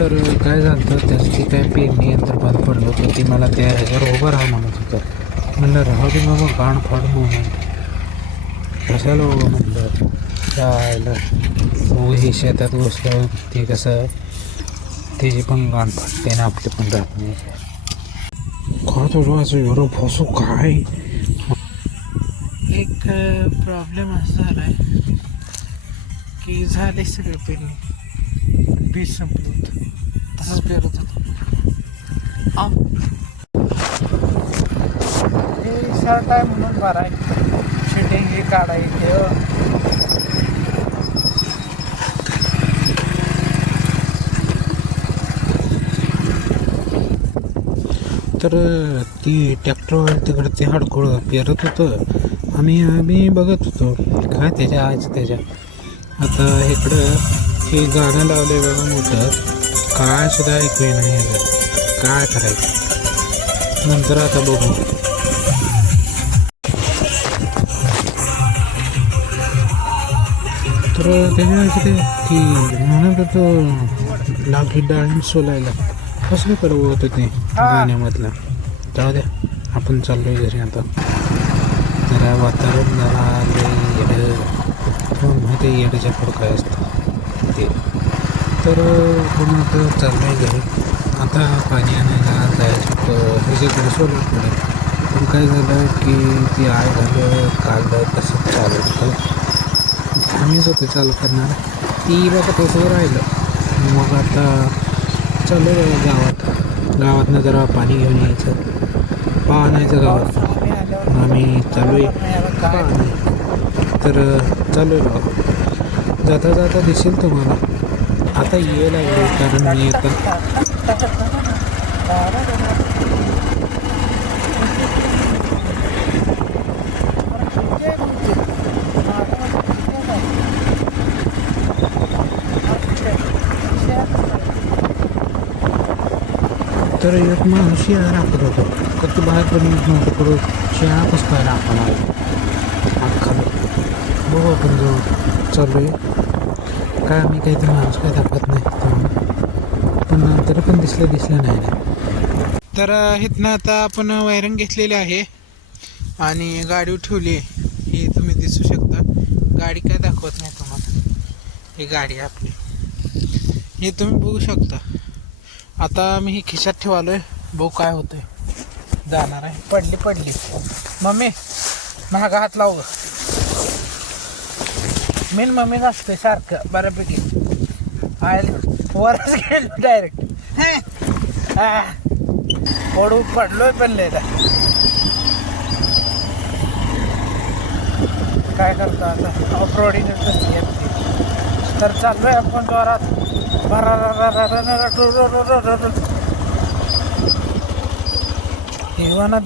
तर काय झालं त्याची काय पेरणी यंत्र बंद पडलं होतं ती मला त्या ह्याच्यावर उभं राहा म्हणत होतं. म्हणलं राहू दे बाबा गाण फाड म्हणून कशाला बाबा म्हणलं त्याला हे शेतात बसलं ते कसं त्याची पण गाण फाटते ना आपली पण राहत नाही. काय तुझं असं एवढं फसू काय. एक प्रॉब्लेम असा झाला आहे की झाले सगळे पेरणी बीज संपलं होतं तसंच पेरत होतं. हे शर्ट आहे म्हणून बरं आहे शूटिंग हे काढायचे. तर ती ट्रॅक्टरवर तिकडं ते हडकोळ पेरत होतं आम्ही बघत होतो काय त्याच्या आयचं त्याच्या. आता इकडं हे गाणं लावलं बघा मोठं काय सुद्धा ऐकू नाही यायला. काय करायचं नंतर आता बघू. तर त्याच्या की म्हणत होतं लागली डाळिंब सोलायला कसलं कडवं होतं ते गाण्यामधलं. जाऊ द्या आपण चाललोय घरी आता. जरा वातावरण जरा येडं माहिती येडच्या पुढं काय असतं ते. तर आपण आता चाललोय घरी. आता पाणी आणायला जायचं ह्याच्याकडे सोलापूरकडे. पण काय झालं की ती आय झालं काढलं तसंच चालू होतं. आम्हीच होतं चालू करणार ती बघा तसं राहिलं. मग आता चालू गावातनं जरा पाणी घेऊन यायचं पाहायचं गावात. आम्ही चालू आहे तर चालू आहे गावात. जाता जाता दिसेल तुम्हाला. आता ये लागले कारण मी आता तर एक माणूस यायला राखत होतो कधी बाहेर पण येत नव्हतं करू चहा कसं काय राखणार अख्खा बघू आपण जो चालू आहे काय आम्ही काहीतरी माणूस काय दाखवत नाही पण तरी पण दिसलं नाही. तर इथनं आता आपण वैरण घेतलेली आहे आणि गाडीवर ठेवली आहे. ही तुम्ही दिसू शकता गाडी काय दाखवत नाही तुम्हाला. ही गाडी आपली हे तुम्ही बघू शकता. आता मी ही खिशात ठेवालोय बघू काय होतंय. जाणार आहे पडली मम्मी महागा हात लाव. मी मम्मी नसते सारखं बऱ्यापैकी आयला वरच गेलो डायरेक्ट पडू पडलोय पण लेला. काय करतो आता ऑफ रोडिंग तर चाललोय आपण जोरात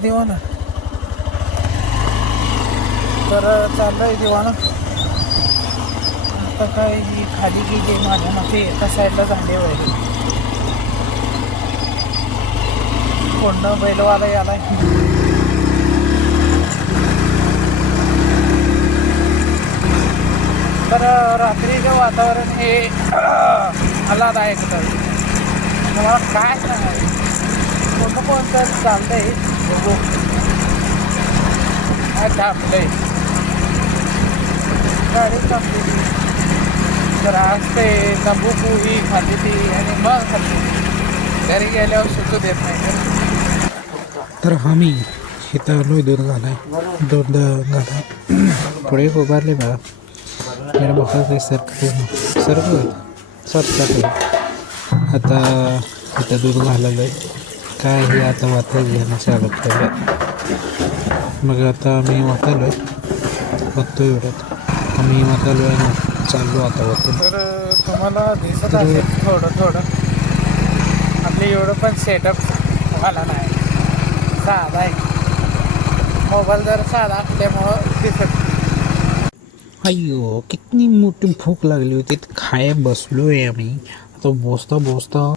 दिवाना तर चाललोय दिवाना. आता काय खाली गेली माझ्या मते एका साईडला झाले वगैरे कोंड बैलवाला यालाय. तर रात्रीचं वातावरण हे आल्हाददायक होतं. मला काय सांगायचं कोणतं चाललंय बघू काय थांबलंय गाडी थांबलेली. तर आज ते तंबू ही खाल्ली ती आणि मग खाल्ली घरी गेल्यावर सुचू देत नाही. तर आम्ही इथं आलोय दूध घालाय पुढे उभारले बघा. मेरा बघा काही सरकं आता इथं दूध घालायला आहे काय हे आता वाता घेणं चालू ठेवलं. मग आता आम्ही वाचालो बघतो एवढ्यात आम्ही वाचालो आहे ना चाललो आता वाचून. तर तुम्हाला दिसत असेल थोडं आपले एवढं पण सेटअप झाला नाही साधा आहे. मोबाईल जर साधा असल्यामुळं दिसत. अय्यो किती मोठी भूक लागली होती खाया बसलोय आम्ही. आता बोसता